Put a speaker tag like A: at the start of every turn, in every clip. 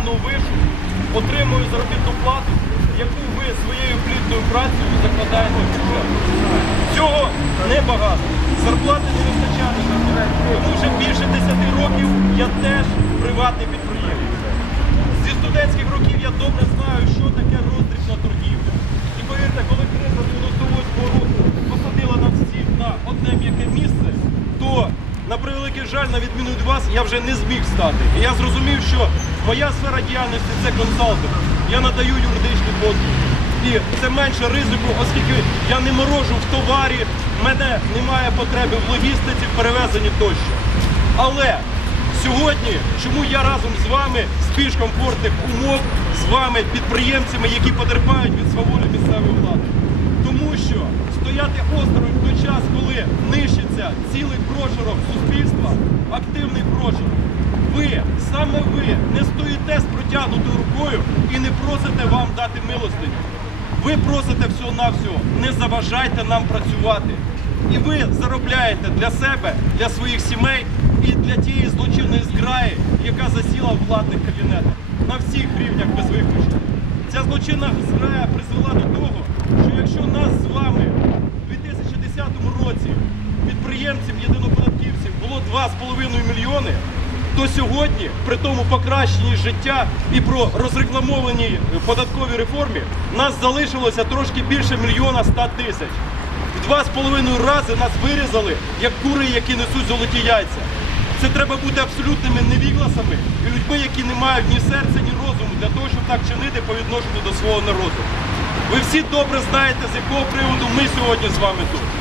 A: державного вишу отримую заробітну плату, яку ви своєю плідною працею закладаєте в бюджет. Цього небагато. Зарплати не вистачає. Тому що більше 10 років я теж приватний підприємець. Зі студентських років я добре знаю, що таке роздрібна торгівля. І повірте, коли криза 98 року посадила нас всіх на одне м'яке місце, то на превеликий жаль, на відміну від вас, я вже не зміг стати. І я зрозумів, що моя сфера діяльності це консалтинг. Я надаю юридичні послуги. І це менше ризику, оскільки я не морожу в товарі, в мене немає потреби в логістиці, в перевезенні тощо. Але Сьогодні, чому я разом з вами з більш комфортних умов, з вами, підприємцями, які потерпають від сваволі місцевої влади? Тому що стояти осторонь в той час, коли нищиться цілий прошарок суспільства, ви, саме ви, не стоїте з протягнутою рукою і не просите вам дати милостиню. Ви просите всього-навсього, не заважайте нам працювати. І ви заробляєте для себе, для своїх сімей і для тієї злочинної зграї, яка засіла в владних кабінетах на всіх рівнях без виключення. Ця злочинна зграя призвела до того, що якщо нас з вами у 2010 році підприємців, єдиноподатківців було 2,5 мільйони, то сьогодні, при тому покращенні життя і про розрекламованій податковій реформі, нас залишилося трошки більше мільйона ста тисяч. В два з половиною рази нас вирізали, як кури, які несуть золоті яйця. Це треба бути абсолютними невігласами і людьми, які не мають ні серця, ні розуму для того, щоб так чинити по відношенню до свого народу. Ви всі добре знаєте, з якого приводу ми сьогодні з вами тут.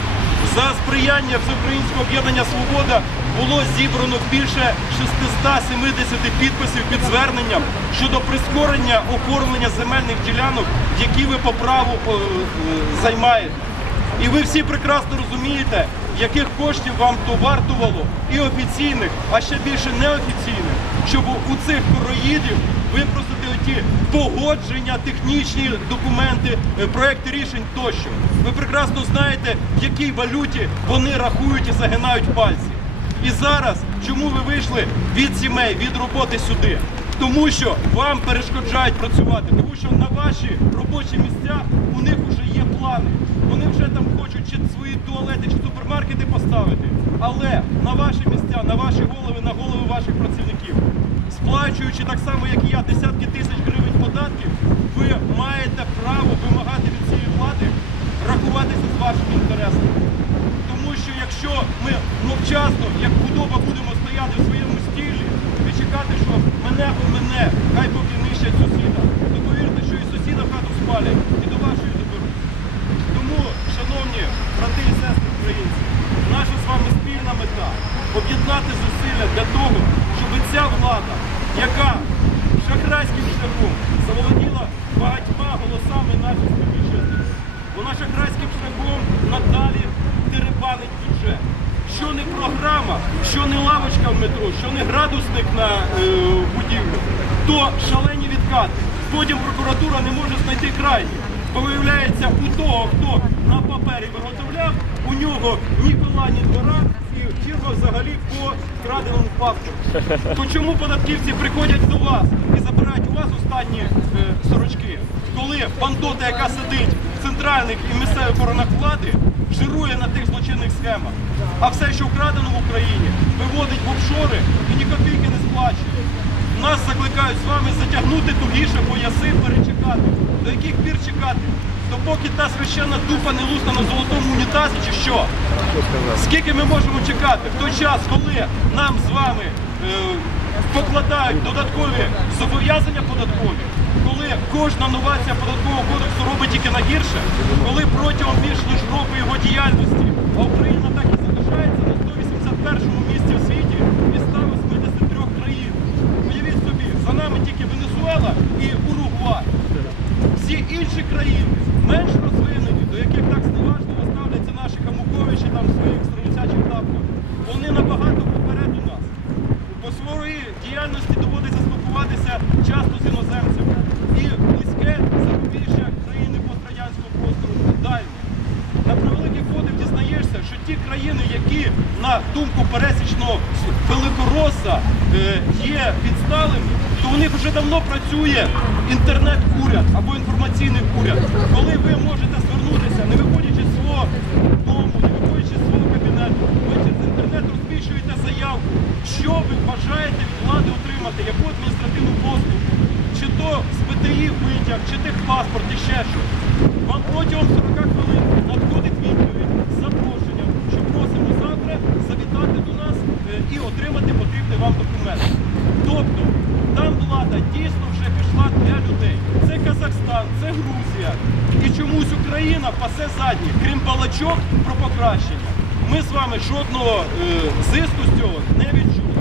A: За сприяння Всеукраїнського об'єднання Свобода було зібрано більше 670 підписів під зверненням щодо прискорення оформлення земельних ділянок, які ви по праву е, е, займаєте. І ви всі прекрасно розумієте, яких коштів вам то вартувало і офіційних, а ще більше неофіційних, щоб у цих короїдів випросити оті погодження, технічні документи, е, проекти рішень тощо. Ви прекрасно знаєте, в якій валюті вони рахують і загинають пальці. І зараз чому ви вийшли від сімей, від роботи сюди? Тому що вам перешкоджають працювати, тому що на ваші робочі місця у них вже є плани. Вони вже там хочуть чи свої туалети, чи супермаркети поставити. Але на ваші місця, на ваші голови, на голови ваших працівників, сплачуючи так само, як і я, десятки тисяч гривень податків, ви маєте право вимагати від цієї влади рахуватися з вашими інтересами. Тому що якщо ми мовчасно, як худоба, будемо стояти в своєму стілі і чекати, що мене у мене, хай поки нищать сусіда, то повірте, що і сусіда хату спалять, і до вашої доберуть. Тому, шановні брати і сестри українці, наша з вами спільна мета об'єднати зусилля для того, щоб ця влада, яка шахрайським шляхом заволоділа багатьма голосами наших співвітчизників, вона шахрайським шляхом надалі дерибанить бюджет. Що не програма, що не лавочка в метро, що не градусник на е, будівлю, то шалені відкати. Потім прокуратура не може знайти крайні. Бо виявляється, у того, хто на папері виготовляв, у нього ні кола, ні двора черга взагалі по краденому паспорту. То чому податківці приходять до вас і забирають у вас останні е, сорочки, коли бандота, яка сидить в центральних і місцевих органах влади, жирує на тих злочинних схемах, а все, що вкрадено в Україні, виводить в офшори і ні копійки не сплачує. Нас закликають з вами затягнути тугіше пояси, перечекати. До яких пір чекати? Допоки та священна дупа не лусна на золотому унітазі чи що? Скільки ми можемо чекати? В той час, коли нам з вами е, покладають додаткові зобов'язання податкові, коли кожна новація податкового кодексу робить тільки на гірше, коли протягом більш ніж року його діяльності, а Україна так і залишається на 181 місці в світі із 183 країн. Уявіть собі, за нами тільки Венесуела і Уругвай. Всі інші країни, менш розвинені, до яких так зневажливо ставляться наші Хамуковичі там в своїх стрільцячих тапках, вони набагато попереду нас. По своїй діяльності доводиться спілкуватися часто з іноземцями. І близьке зарубіжжя країни пострадянського простору далі. На превеликий подив дізнаєшся, що ті країни, які на думку пересічного великороса е, є відсталими, то у них вже давно працює інтернет-уряд або інформаційний уряд, коли ви можете звернутися, не виходячи з свого дому, не виходячи з свого кабінету, ви через інтернет розміщуєте заявку, що ви бажаєте від влади отримати, яку адміністративну послугу, чи то з ПТІ витяг, чи техпаспорт, і ще щось. Вам протягом 40 хвилин надходить відповідь з запрошенням, що просимо завтра завітати до нас е, і отримати потрібний вам документ. Тобто там влада дійсно вже пішла для людей. Це Казахстан, це Грузія. І чомусь Україна пасе задні, крім балачок про покращення. Ми з вами жодного е, зиску з цього не відчули.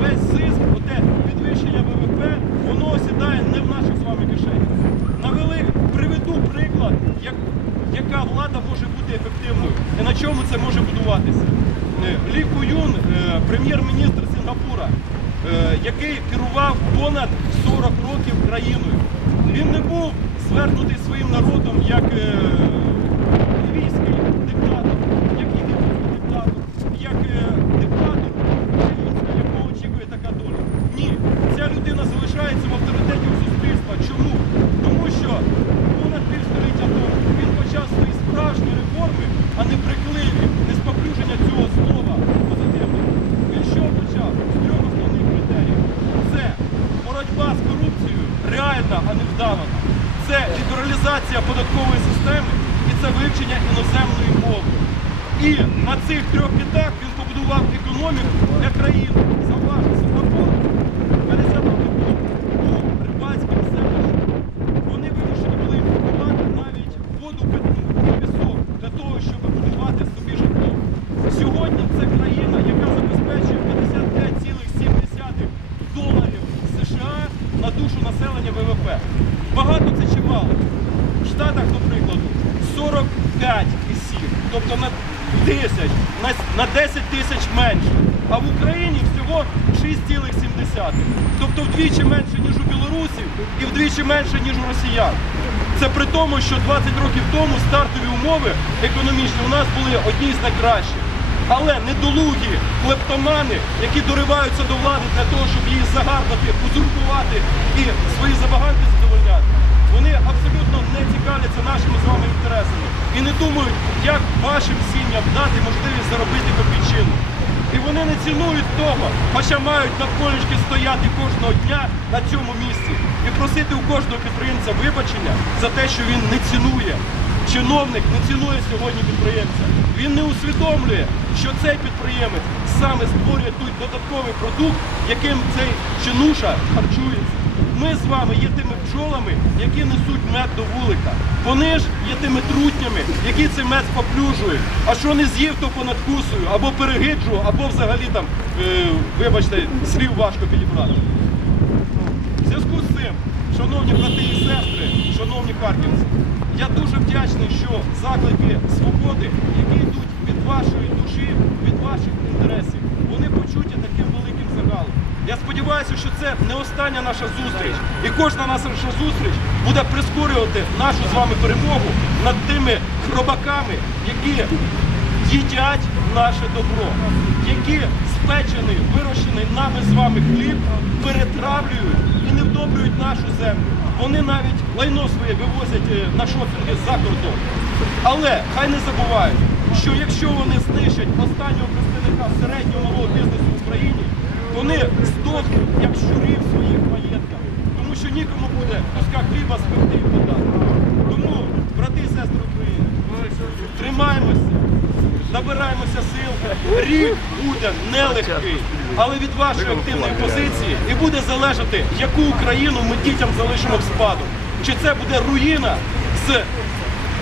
A: Весь зиск, оте підвищення ВВП, воно осідає вами кишенях. Навели, приведу приклад, як, яка влада може бути ефективною і на чому це може будуватися. Е, Лі Куюн, е, прем'єр-міністр Сінгапура, е, який керував понад 40 років країною. Він не був звернутий своїм народом як лівійський диктатор, як єгипетський диктатор, як е, диктатор, український, якого очікує така доля. Ні, ця людина залишається в авторитеті у суспільства. Чому? Тому що понад півстоліття тому він почав свої справжні реформи, а не брехливі, не споплюження цього слова позитивного. Він що почав? З трьох основних критеріїв. Це боротьба з корупцією реальна, а не вдавана. Це лібералізація податкової системи і це вивчення іноземної мови. І на цих трьох літах він побудував економіку для країни. Зауважу, Сингапур 50 років був у рибацькому селищі. Вони вимушені були імпортувати навіть воду питну і пісок для того, щоб будувати собі житло. Сьогодні це країна, яка забезпечує 55,7 доларів США на душу населення ВВП. Багато це чи мало? В Штатах, до прикладу, 45,7, тобто на тисяч, на, на 10 тисяч менше. А в Україні всього 6,7. Тобто вдвічі менше, ніж у білорусів, і вдвічі менше, ніж у росіян. Це при тому, що 20 років тому стартові умови економічні у нас були одні з найкращих. Але недолугі клептомани, які дориваються до влади для того, щоб її загарбати, узурпувати і свої забаганки задовольняти, вони абсолютно не цікавляться нашими з вами інтересами і не думають, як вашим сім'ям дати можливість заробити копійчину. І вони не цінують того, хоча мають навколішки стояти кожного дня на цьому місці і просити у кожного підприємця вибачення за те, що він не цінує. Чиновник не цінує сьогодні підприємця. Він не усвідомлює, що цей підприємець саме створює той додатковий продукт, яким цей чинуша харчується. Ми з вами є тими бджолами, які несуть мед до вулика. Вони ж є тими трутнями, які цей мед поплюжують. А що не з'їв, то понадкусую, або перегиджу, або взагалі там, е, вибачте, слів важко підібрати. В зв'язку з цим, шановні брати і сестри, шановні харківці, я дуже вдячний, що заклики свободи, які йдуть від вашої душі, від ваших інтересів, вони почуті. Я сподіваюся, що це не остання наша зустріч, і кожна наша зустріч буде прискорювати нашу з вами перемогу над тими хробаками, які їдять наше добро, які спечений, вирощений нами з вами хліб перетравлюють і не вдобрюють нашу землю. Вони навіть лайно своє вивозять е, на шопінги за кордон. Але хай не забувають, що якщо вони знищать останнього представника середнього малого бізнесу в Україні, вони здохнуть як щурі в своїх маєтках, тому що нікому буде куска хліба спекти і подати. Тому, брати і сестри України, тримаємося. Набираємося сил. Рік буде нелегкий, але від вашої активної позиції і буде залежати, яку Україну ми дітям залишимо в спадок. Чи це буде руїна з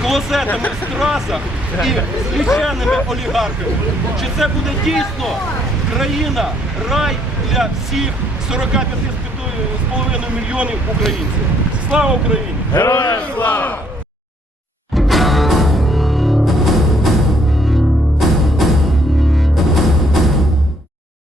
A: клозетами в стразах і з ліченими олігархами? Чи це буде дійсно країна, рай для всіх 45,5 мільйонів українців? Слава Україні!
B: Героям слава!